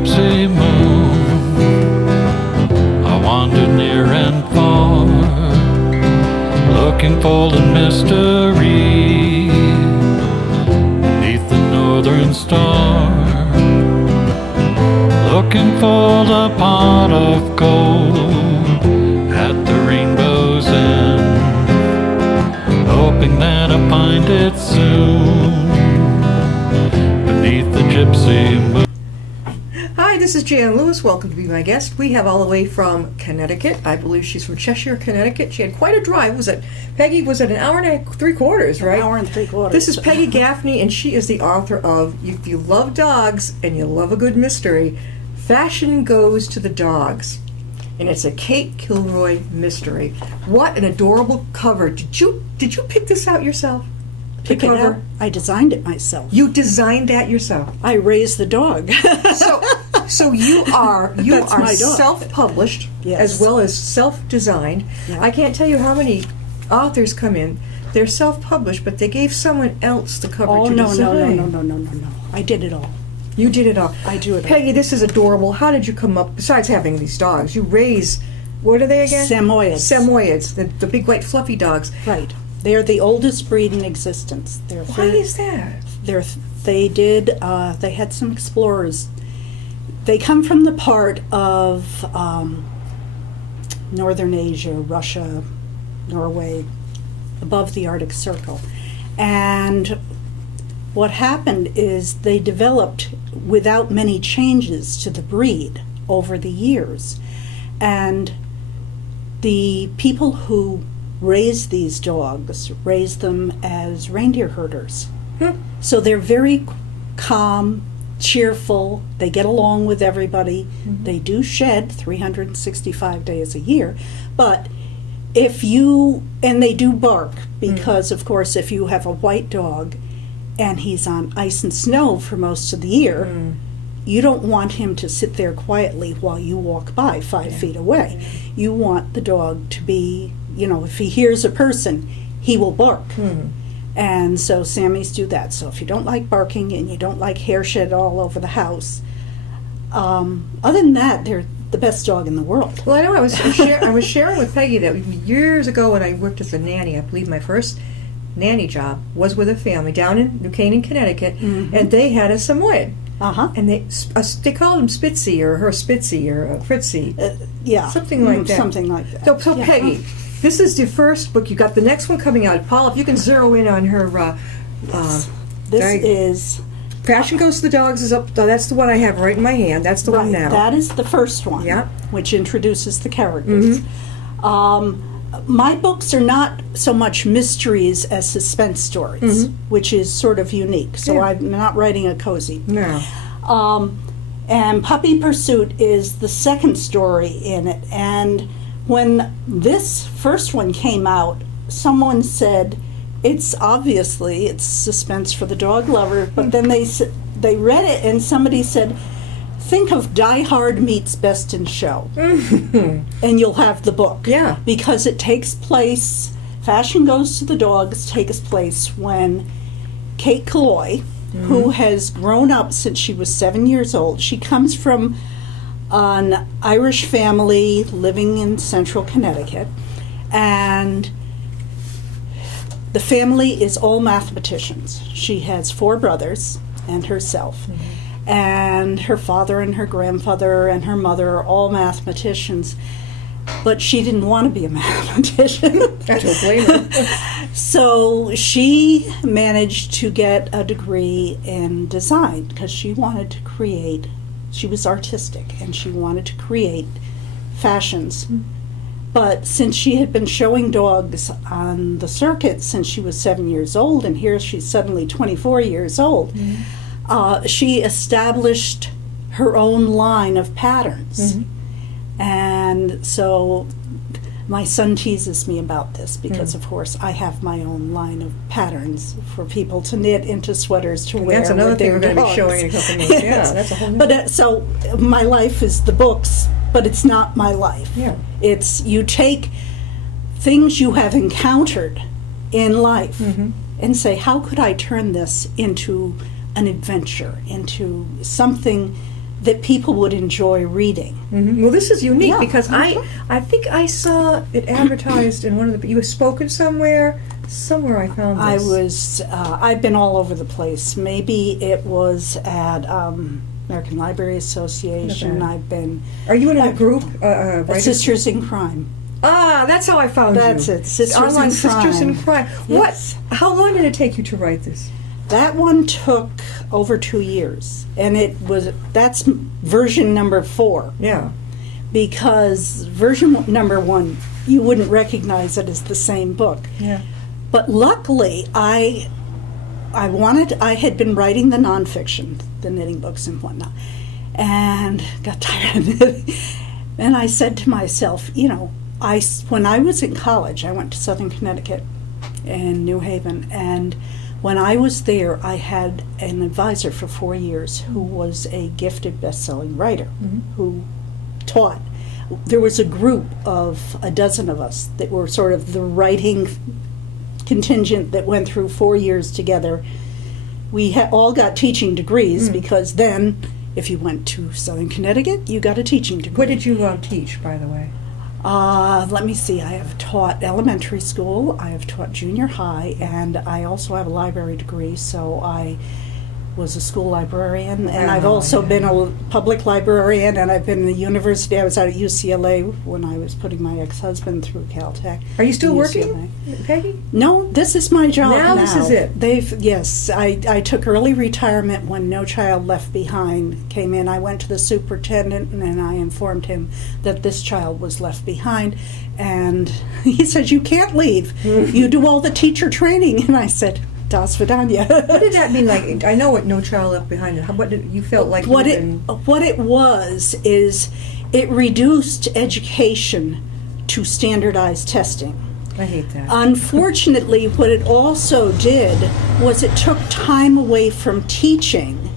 gypsy moon, I wandered near and far, looking for the mystery beneath the northern star, looking for the pot of gold at the rainbow's end, hoping that I find it soon beneath the gypsy moon. Hi, this is Jan Lewis. Welcome to be my guest. We have all the way from Connecticut. I believe she's from Cheshire, Connecticut. She had quite a drive. Peggy, was it an hour and three quarters, right? An hour and three quarters. This is Peggy Gaffney, and she is the author of If You Love Dogs and You Love a Good Mystery, Fashion Goes to the Dogs. And it's a Kate Kilroy mystery. What an adorable cover. Did you pick this out yourself? Pick it out. I designed it myself. You designed that yourself? I raised the dog. So you are my dog. Self-published, Yes. as well as self-designed. Yeah. I can't tell you how many authors come in. They're self-published, but they gave someone else the cover Oh, to no. design. I did it all. You did it all. I do it all. Peggy, this is adorable. How did you come up, besides having these dogs, you raise, what are they again? Samoyeds. Samoyeds, the big white fluffy dogs. Right. They're the oldest breed in existence. Why is that? They had some explorers. They come from the part of Northern Asia, Russia, Norway, above the Arctic Circle. And what happened is they developed without many changes to the breed over the years. And the people who raise these dogs raise them as reindeer herders. So they're very calm, cheerful, they get along with everybody. Mm-hmm. They do shed 365 days a year, but and they do bark because, of course, if you have a white dog and he's on ice and snow for most of the year, you don't want him to sit there quietly while you walk by 5 feet away. You want the dog to be, if he hears a person, he will bark. And so Sammies do that. So if you don't like barking and you don't like hair shed all over the house, other than that, they're the best dog in the world. Well, I know I was sharing with Peggy that years ago when I worked as a nanny, I believe my first nanny job was with a family down in New Canaan, Connecticut, and they had a Samoyed. And they called him Spitzy or her Spitzy or Fritzy. Something like that. Something like that. So Yeah. Peggy, this is your first book. You got the next one coming out. Paul, if you can zero in on her. This is Fashion Goes to the Dogs is up. That's the one I have right in my hand. That's the one now. That is the first one. Yeah. Which introduces the characters. My books are not so much mysteries as suspense stories, which is sort of unique. So Yeah. I'm not writing a cozy. No. And Puppy Pursuit is the second story in it. And when this first one came out, someone said, it's suspense for the dog lover. But then they read it and somebody said, think of Die Hard meets Best in Show, and you'll have the book. Yeah. Because it takes place, Fashion Goes to the Dogs takes place when Kate Kilroy, who has grown up since she was 7 years old, she comes from an Irish family living in central Connecticut, and the family is all mathematicians. She has 4 brothers and herself. And her father and her grandfather and her mother are all mathematicians. But she didn't want to be a mathematician. I don't blame her. So she managed to get a degree in design because she wanted to create, she was artistic and she wanted to create fashions. But since she had been showing dogs on the circuit since she was 7 years old, and here she's suddenly 24 years old, she established her own line of patterns. And so my son teases me about this because, of course, I have my own line of patterns for people to knit into sweaters to wear. That's another with thing their we're going to be dogs. showing in a couple minutes. Yeah, that's a whole new But so my life is the books, but it's not my life. Yeah. It's you take things you have encountered in life and say, how could I turn this into an adventure, into something that people would enjoy reading. Mm-hmm. Well, this is unique Yeah. because I think I saw it advertised in one of the. You were spoken somewhere. Somewhere I found this. I've been all over the place. Maybe it was at American Library Association. Okay. I've been. Are you in a group? Writers? Sisters in Crime. Ah, that's how I found you. That's it. Sisters Online in Sisters in Crime. Crime. Yes. What? How long did it take you to write this? That one took over 2 years, and that's version number 4. Yeah. Because version number 1, you wouldn't recognize it as the same book. Yeah. But luckily, I had been writing the nonfiction, the knitting books and whatnot, and got tired of it. And I said to myself, when I was in college, I went to Southern Connecticut and New Haven, and when I was there, I had an advisor for 4 years who was a gifted best-selling writer who taught. There was a group of a dozen of us that were sort of the writing contingent that went through 4 years together. We all got teaching degrees because then, if you went to Southern Connecticut, you got a teaching degree. What did you teach, by the way? Let me see. I have taught elementary school, I have taught junior high, and I also have a library degree, so I was a school librarian, and I've also been a public librarian, and I've been in the university. I was out at UCLA when I was putting my ex-husband through Caltech. Are you still UCLA. working, Peggy? No, this is my job now. This is it. Yes, I took early retirement when No Child Left Behind came in. I went to the superintendent and I informed him that this child was left behind, and he said, "You can't leave. You do all the teacher training." And I said, "Das Vidanya." What did that mean? Like, I know what No Child Left Behind. What did you felt like? What it was is it reduced education to standardized testing. I hate that. Unfortunately, what it also did was it took time away from teaching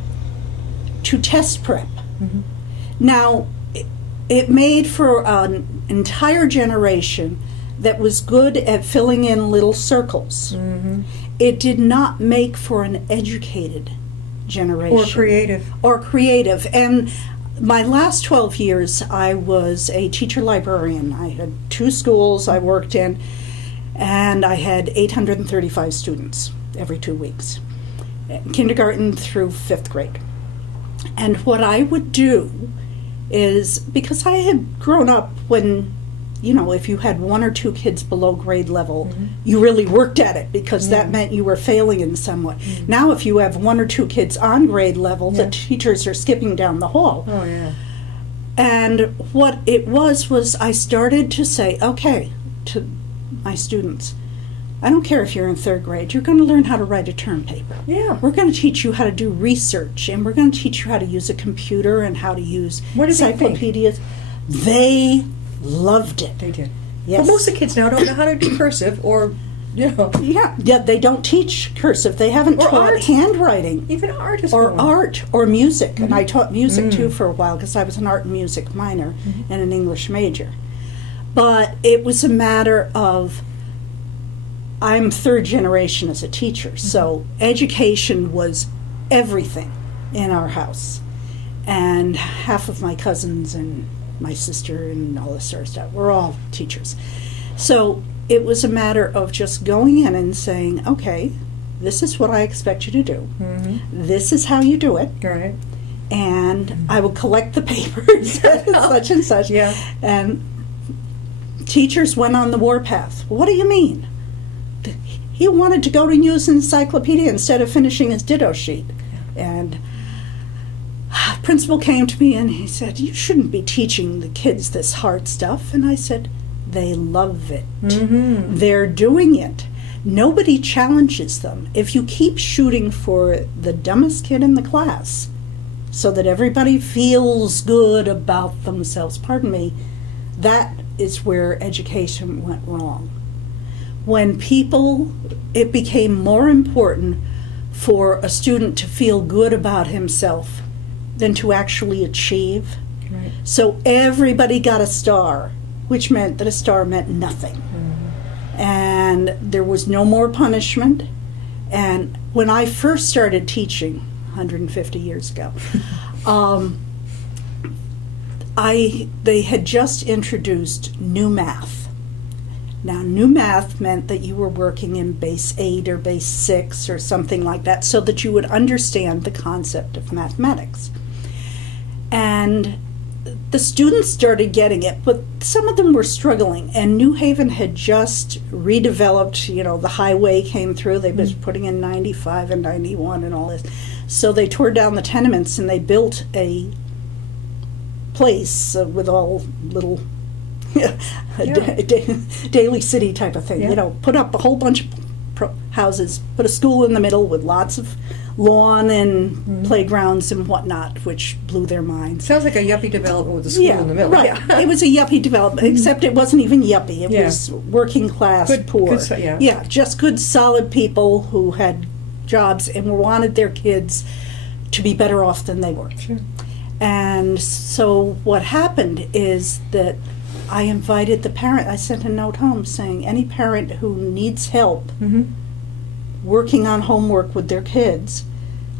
to test prep. Now, it made for an entire generation that was good at filling in little circles. It did not make for an educated generation. Or creative. And my last 12 years, I was a teacher librarian. I had 2 schools I worked in, and I had 835 students every 2 weeks, kindergarten through 5th grade. And what I would do is, because I had grown up when, if you had 1 or 2 kids below grade level, you really worked at it because that meant you were failing in some way. Now, if you have 1 or 2 kids on grade level, the teachers are skipping down the hall. Oh, yeah. And what it was I started to say, okay, to my students, I don't care if you're in 3rd grade, you're going to learn how to write a term paper. Yeah. We're going to teach you how to do research, and we're going to teach you how to use a computer and how to use encyclopedias. They loved it. They did. Yes. But most of the kids now don't know how to do cursive or, Yeah, they don't teach cursive. They haven't Or taught art. handwriting. Even art is Or going. art, or music. And I taught music too for a while because I was an art and music minor and an English major. But it was a matter of, I'm 3rd generation as a teacher, so education was everything in our house. And half of my cousins and my sister and all this sort of stuff, we're all teachers. So it was a matter of just going in and saying, okay, this is what I expect you to do. This is how you do it. Right. And I will collect the papers, such and such. Yeah. And teachers went on the warpath. What do you mean? He wanted to go to use an encyclopedia instead of finishing his ditto sheet. And principal came to me and he said, "You shouldn't be teaching the kids this hard stuff." And I said, "They love it. They're doing it. Nobody challenges them. If you keep shooting for the dumbest kid in the class so that everybody feels good about themselves, pardon me, that is where education went wrong. When it became more important for a student to feel good about himself than to actually achieve. Right. So everybody got a star, which meant that a star meant nothing. And there was no more punishment. And when I first started teaching, 150 years ago, they had just introduced new math. Now, new math meant that you were working in base 8 or base 6 or something like that, so that you would understand the concept of mathematics. And the students started getting it, but some of them were struggling. And New Haven had just redeveloped, the highway came through. They was putting in 95 and 91 and all this. So they tore down the tenements and they built a place with all little daily city type of thing. Yeah. Put up a whole bunch of houses, put a school in the middle with lots of lawn and playgrounds and whatnot, which blew their minds. Sounds like a yuppie development with a school in the middle. Right. It was a yuppie development, except it wasn't even yuppie. It was working class, poor. Just good, solid people who had jobs and wanted their kids to be better off than they were. Sure. And so what happened is that I invited the parent. I sent a note home saying, any parent who needs help working on homework with their kids,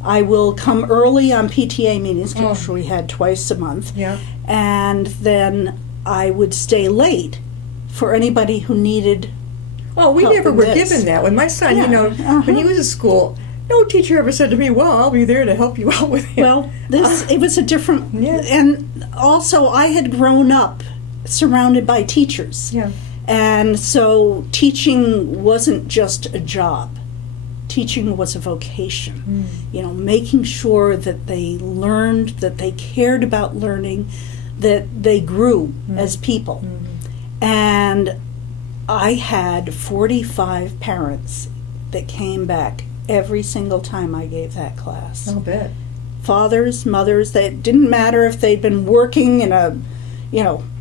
I will come early on PTA meetings, which we had twice a month, and then I would stay late for anybody who needed we help never in were this. given that. When my son, when he was at school, no teacher ever said to me, well, I'll be there to help you out with him. Well, it was a different, and also I had grown up surrounded by teachers. And so teaching wasn't just a job. Teaching was a vocation. Making sure that they learned, that they cared about learning, that they grew as people. And I had 45 parents that came back every single time I gave that class. I'll bet. Fathers, Mothers, that didn't matter if they'd been working in a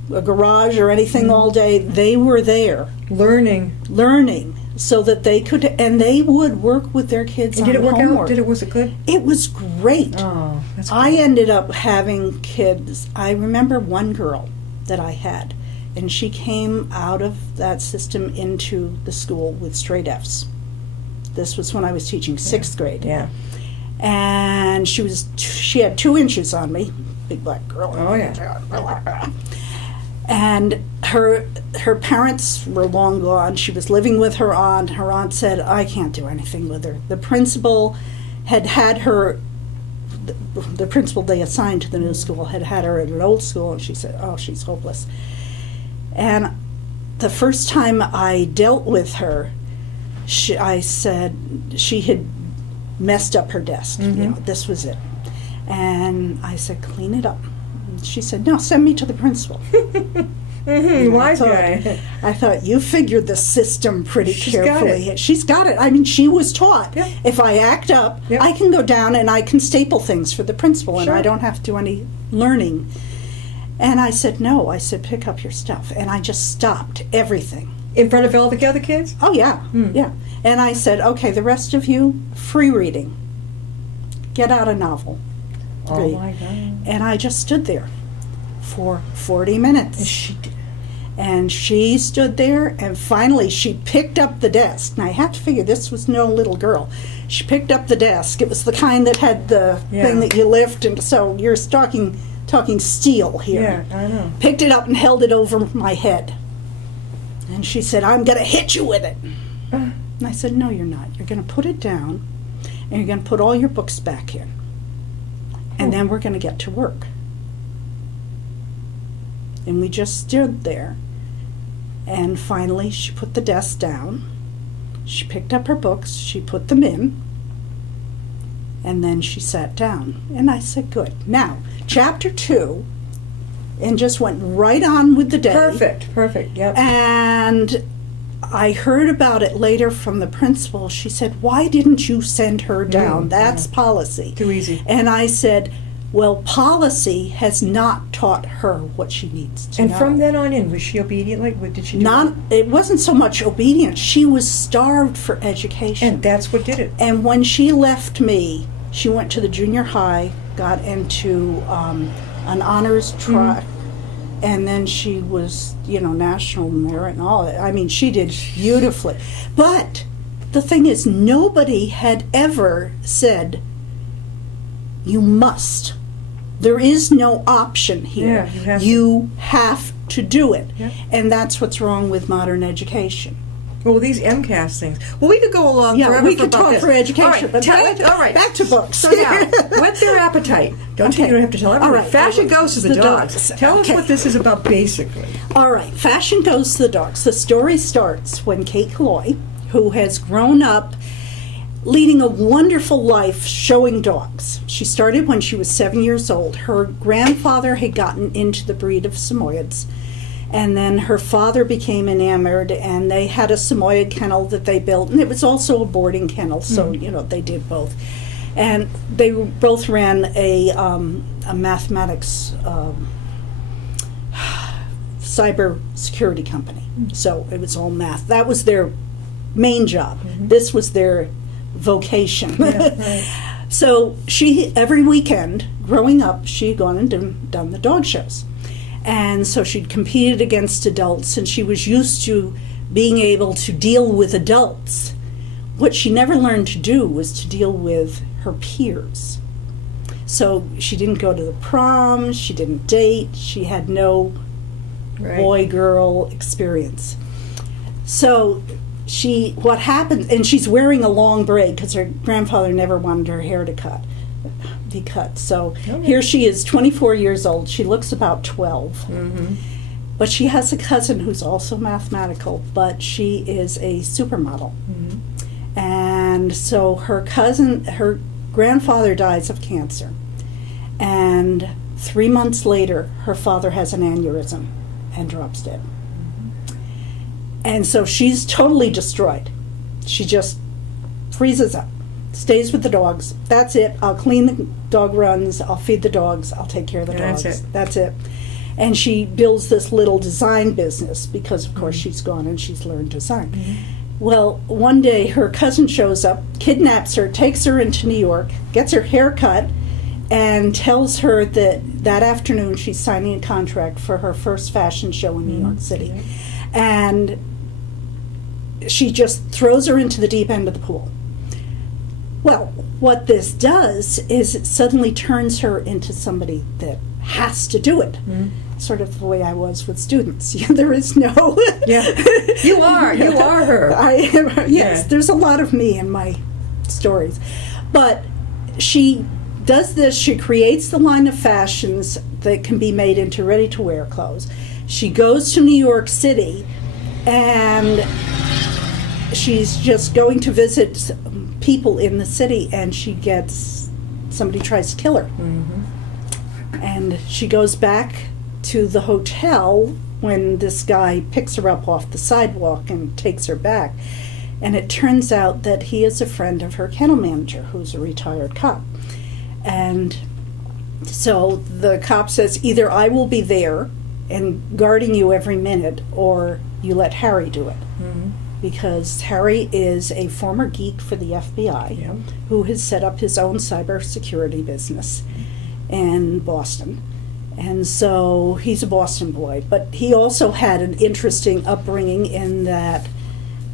garage or anything all day, they were there. Learning. So that they could, and they would work with their kids on homework. Did it work out? Was it good? It was great. Oh, that's cool. I ended up having kids. I remember one girl that I had, and she came out of that system into the school with straight Fs. This was when I was teaching 6th grade. And she had 2 inches on me, big black girl. Oh, yeah. And her parents were long gone. She was living with her aunt. Her aunt said, I can't do anything with her. The principal had her, the principal they assigned to the new school had her at an old school, and she said, oh, she's hopeless. And the first time I dealt with her, I said she had messed up her desk. This was it. And I said, clean it up. She said, no, send me to the principal. Wise guy. I thought, you figured the system pretty carefully. Got it. She's got it. I mean, she was taught. If I act up, I can go down and I can staple things for the principal, and I don't have to do any learning. And I said, no. I said, pick up your stuff. And I just stopped everything. In front of all the other kids? Oh, yeah. Yeah. And I said, okay, the rest of you, free reading. Get out a novel. Oh, my God. And I just stood there for 40 minutes. And she stood there, and finally she picked up the desk. And I have to figure this was no little girl. She picked up the desk. It was the kind that had the thing that you lift, and so you're talking steel here. Yeah, I know. Picked it up and held it over my head. And she said, I'm going to hit you with it. And I said, no, you're not. You're going to put it down, and you're going to put all your books back in. And then we're going to get to work. And we just stood there. And finally, she put the desk down. She picked up her books. She put them in. And then she sat down. And I said, good. Now, chapter 2, and just went right on with the day. Perfect, yep. And I heard about it later from the principal. She said, why didn't you send her down? That's policy. Too easy. And I said, well, policy has not taught her what she needs to know. And from then on in, was she obedient? Like, what did she do? It wasn't so much obedience. She was starved for education. And that's what did it. And when she left me, she went to the junior high, got into an honors track, and then she was, national merit and all that. I mean, she did beautifully. But the thing is, nobody had ever said, you must There is no option here. Yeah, you have to do it. Yeah. And that's what's wrong with modern education. Well, these MCAS things. Well, we could go along Yeah, forever we could about talk this. for education, All right, but all right. back to books. So now, what's their appetite? You don't have to tell everyone. All right. Fashion goes to the dogs. Tell us Okay. what this is about, basically. All right, Fashion Goes to the Dogs. The story starts when Kate Calloy, who has grown up leading a wonderful life showing dogs. She started when she was 7 years old. Her grandfather had gotten into the breed of Samoyeds, and then her father became enamored, and they had a Samoyed kennel that they built, and it was also a boarding kennel, so, they did both. And they both ran a mathematics cyber security company. So it was all math. That was their main job. This was their vocation. Yeah, right. So she, every weekend, growing up, she had gone and done the dog shows. And so she'd competed against adults, and she was used to being able to deal with adults. What she never learned to do was to deal with her peers. So she didn't go to the prom, she didn't date, she had no boy-girl experience. So what happened, and she's wearing a long braid because her grandfather never wanted her hair to be cut. So here she is, 24 years old. She looks about 12. But she has a cousin who's also mathematical, but she is a supermodel. And so her grandfather dies of cancer. And 3 months later, her father has an aneurysm and drops dead. And so she's totally destroyed. She just freezes up, stays with the dogs. That's it. I'll clean the dog runs. I'll feed the dogs. I'll take care of the dogs. That's it. And she builds this little design business because, of course, she's gone and she's learned design. Well, one day her cousin shows up, kidnaps her, takes her into New York, gets her hair cut, and tells her that afternoon she's signing a contract for her first fashion show in New York City. And she just throws her into the deep end of the pool. Well, what this does is it suddenly turns her into somebody that has to do it. Sort of the way I was with students. There is no... You are her. I am, yes, there's a lot of me in my stories. But she does this, she creates the line of fashions that can be made into ready-to-wear clothes. She goes to New York City, and she's just going to visit people in the city, and somebody tries to kill her. And she goes back to the hotel when this guy picks her up off the sidewalk and takes her back. And it turns out that he is a friend of her kennel manager, who's a retired cop. And so the cop says, either I will be there and guarding you every minute, or you let Harry do it. Because Harry is a former geek for the FBI who has set up his own cybersecurity business in Boston. And so he's a Boston boy. But he also had an interesting upbringing in that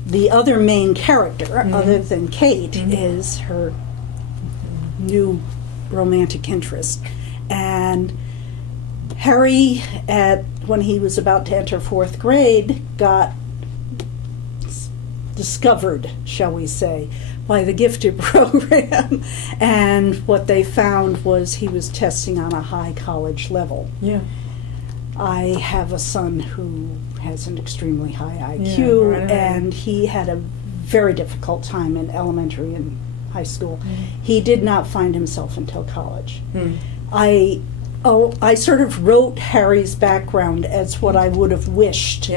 the other main character, other than Kate, is her new romantic interest. And Harry, when he was about to enter 4th grade, got discovered, shall we say, by the gifted program. And what they found was he was testing on a high college level. I have a son who has an extremely high IQ, and he had a very difficult time in elementary and high school. He did not find himself until college. I sort of wrote Harry's background as what I would have wished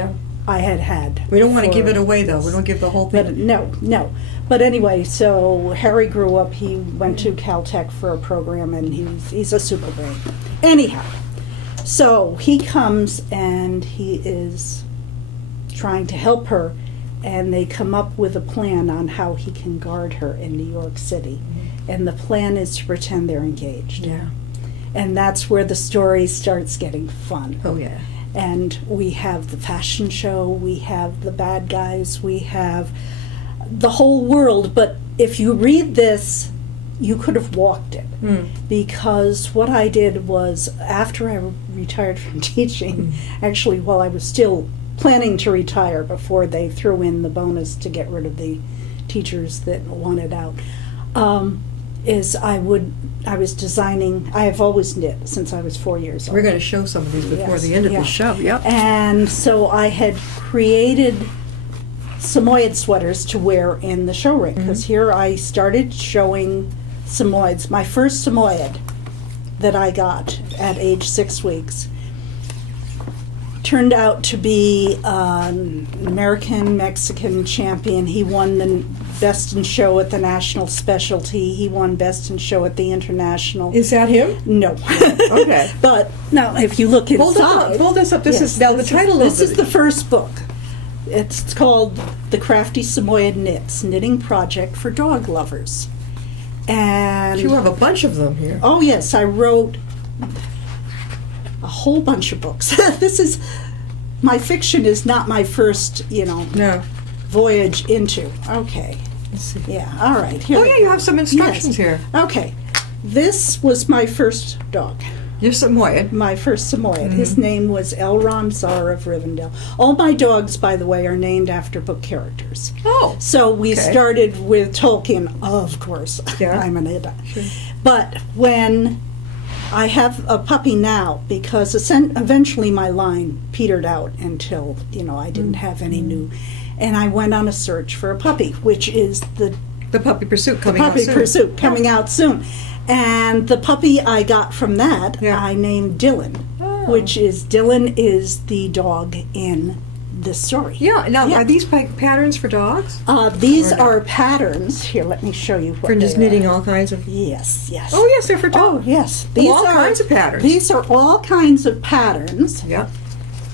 I had. We don't want to give it away, though. We don't give the whole thing. But no. But anyway, so Harry grew up. He went to Caltech for a program, and he's a super brain. Anyhow, so he comes and he is trying to help her, and they come up with a plan on how he can guard her in New York City. And the plan is to pretend they're engaged. And that's where the story starts getting fun. And we have the fashion show, we have the bad guys, we have the whole world. But if you read this you could have walked it. Because what I did was, after I retired from teaching, actually while I was still planning to retire before they threw in the bonus to get rid of the teachers that wanted out, is I was designing. I have always knit since I was 4 years old. We're going to show some of these before Yes, the end of yeah. the show. Yep. And so I had created Samoyed sweaters to wear in the show ring, because here I started showing Samoyeds. My first Samoyed that I got at age 6 weeks turned out to be an American-Mexican champion. He won the Best in Show at the National Specialty. He won Best in Show at the International. Is that him? No. Okay. But now, if you look inside... Hold this up. This is now the title This of is the first book. It's called The Crafty Samoyed Knits, Knitting Project for Dog Lovers. And You have a bunch of them here. oh yes, I wrote a whole bunch of books. This is my fiction is not my first, No. voyage into. Okay. Let's see. Yeah. All right. Here Oh we yeah, go. you have some instructions Yes. here. Okay. This was my first dog. You're Samoyed. My first Samoyed. His name was Elron Czar of Rivendell. All my dogs, by the way, are named after book characters. Oh. So we Okay. started with Tolkien, of course. Yeah. I'm an Ada. Sure. But when I have a puppy now, because eventually my line petered out until, I didn't have any new. And I went on a search for a puppy, which is the The Puppy Pursuit coming out Puppy soon. Pursuit coming out soon. And the puppy I got from that, Yeah. I named Dylan, Oh. which is Dylan is the dog in this story. Yeah. Now, Yeah. are these patterns for dogs? These Or no? are patterns. Here, let me show you what For just they knitting are. all kinds of. Yes, yes. Oh yes, they're for Oh, dogs. yes. All kinds of patterns. These are all kinds of patterns, Yeah.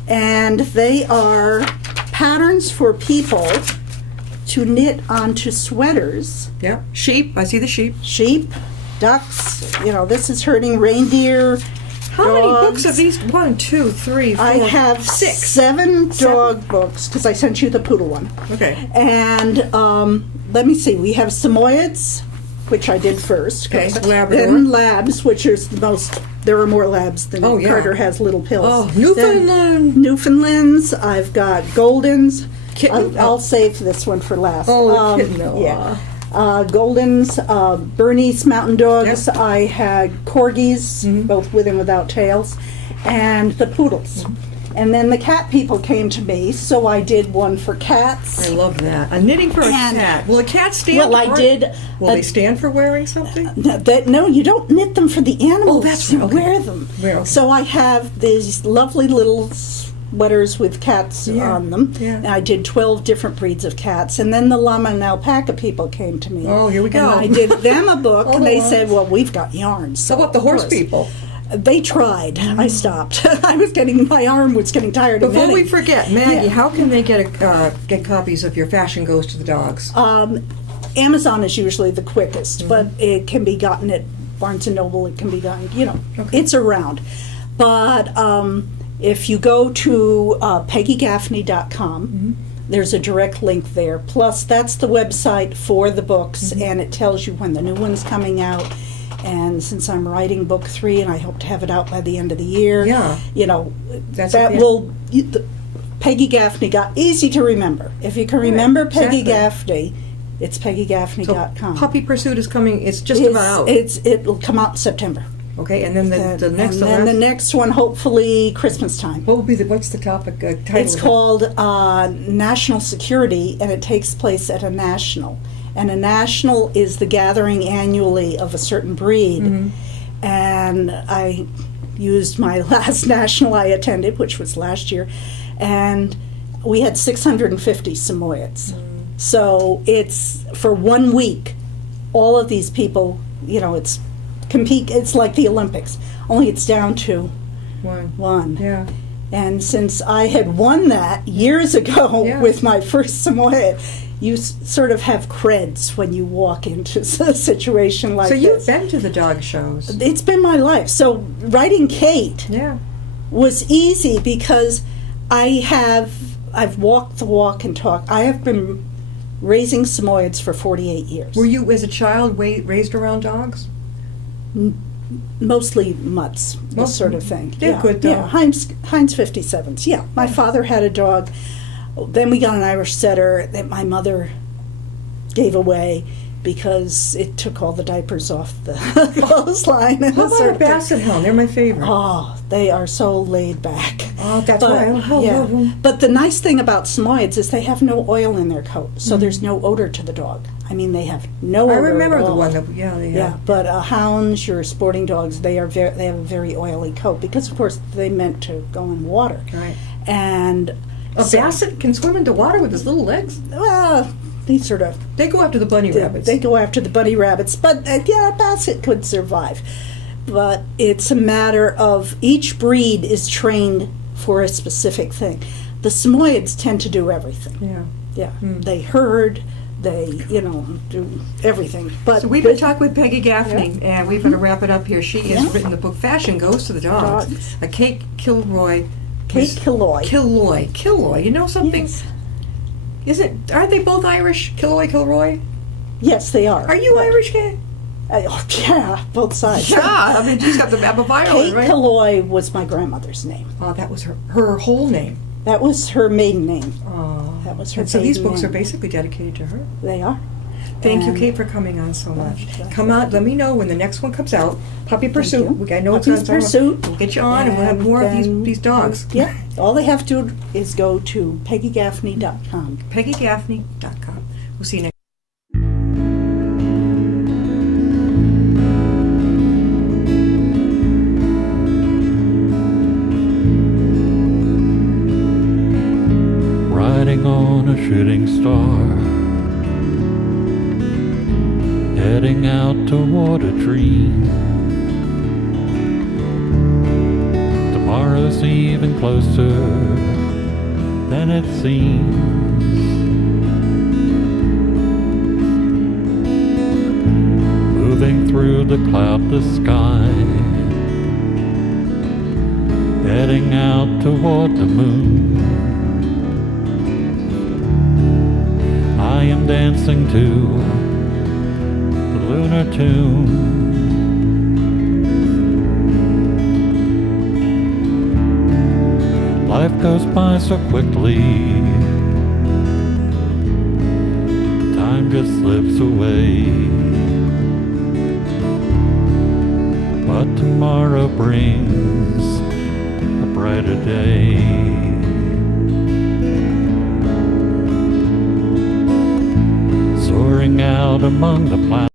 and they are patterns for people to knit onto sweaters. Yeah. Sheep. I see the sheep. Sheep, ducks, this is herding reindeer. How many dogs. books of these? 1, 2, 3, 4. I have 6. 7 dog books, because I sent you the poodle one. Okay. And let me see, we have Samoyeds, which I did first. Okay, Labrador. Then Labs, which is the most, there are more Labs than Oh, yeah. Carter has little pills. Oh, Then Newfoundland. Newfoundlands, I've got Goldens. Kitten. I'll save this one for last. Oh, kitten. Oh, Yeah. Goldens, Bernese Mountain Dogs. Yep. I had Corgis, both with and without tails, and the Poodles. And then the cat people came to me, so I did one for cats. I love that. A knitting for a And- cat. Will a cat stand? Well, I for- did. Will they stand for wearing something? No, you don't knit them for the animals. Oh, that's you right, okay. wear them. Wear 'em. So I have these lovely little sweaters with cats Yeah, on them. yeah. And I did 12 different breeds of cats. And then the llama and alpaca people came to me. Oh, here we go. And I did them a book, All and the they llamas. said, well, we've got yarns. How So about the of horse course. people? They tried. I stopped. my arm was getting tired of Before we knitting. forget, Maggie, Yeah. how can they get copies of your Fashion Goes to the Dogs? Amazon is usually the quickest, Mm-hmm. but it can be gotten at Barnes & Noble. It can be gotten, Okay. it's around. But if you go to peggygaffney.com, Mm-hmm. there's a direct link there. Plus, that's the website for the books, Mm-hmm. and it tells you when the new one's coming out. And since I'm writing book 3, and I hope to have it out by the end of the year, Yeah. That's that okay. will... Peggy Gaffney got easy to remember. If you can remember Peggy exactly. Gaffney, it's peggygaffney.com. Puppy Pursuit is coming. It's just about out. It'll come out in September. Okay, and then the next and then the next one, hopefully Christmas time. What would be what's the topic title? It's called National Security, and it takes place at a national. And a national is the gathering annually of a certain breed. Mm-hmm. And I used my last national I attended, which was last year, and we had 650 Samoyeds. So it's for 1 week, all of these people, it's compete. It's like the Olympics, only it's down to one. Yeah. And since I had won that years ago Yeah. with my first Samoyed, you sort of have creds when you walk into a situation like So this. you've been to the dog shows. It's been my life. So writing Kate Yeah. was easy because I've walked the walk and talk. I have been raising Samoyeds for 48 years. Were you, as a child, raised around dogs? Mostly mutts, this sort of thing. They're good, though. Yeah, Heinz 57s. Yeah, my father had a dog. Then we got an Irish setter that my mother gave away because it took all the diapers off the clothesline. And How about a Basset Hound? They're my favorite. Oh, they are so laid back. Oh, that's why I love them. But the nice thing about Samoyeds is they have no oil in their coat, so there's no odor to the dog. I mean, they have no odor. I remember at the all. one that, they had. Yeah, but hounds, your sporting dogs, they have a very oily coat because, of course, they meant to go in water. Right. And A Basset can swim into water with his little legs? well, they sort of They go after the bunny rabbits. They go after the bunny rabbits, but yeah, a Basset could survive. But it's a matter of each breed is trained for a specific thing. The Samoyeds tend to do everything. Yeah. Yeah, they herd, they do everything. But So we've been talking with Peggy Gaffney, and we've got to wrap it up here. She has Yeah. written the book Fashion Goes to the Dogs. Dogs. A Kate Kilroy. Kate Killoy. Kilroy. You know something? Yes. Aren't they both Irish? Kilroy? Yes, they are. Are you Irish, Kate? Yeah, both sides. Yeah. I mean, she's got the map of Ireland, Kate right? Killoy was my grandmother's name. Oh, that was her whole name. That was her maiden name. Oh. That was her And so these maiden books are name. basically dedicated to her. They are. Thank you, And- Kate, for coming on so much. that's Come out. Let me know when the next one comes out. Puppy Pursuit. you. I know it's Puppy's on Pursuit. We'll get you on, and we'll have more of then- these dogs. Yeah. All they have to do is go to peggygaffney.com. PeggyGaffney.com. We'll see you next. Riding on a shooting star, heading out toward a dream. Tomorrow's even closer than it seems. Moving through the cloudless sky, heading out toward the moon. I am dancing to the lunar tune. Life goes by so quickly, time just slips away. But tomorrow brings a brighter day. Soaring out among the planets.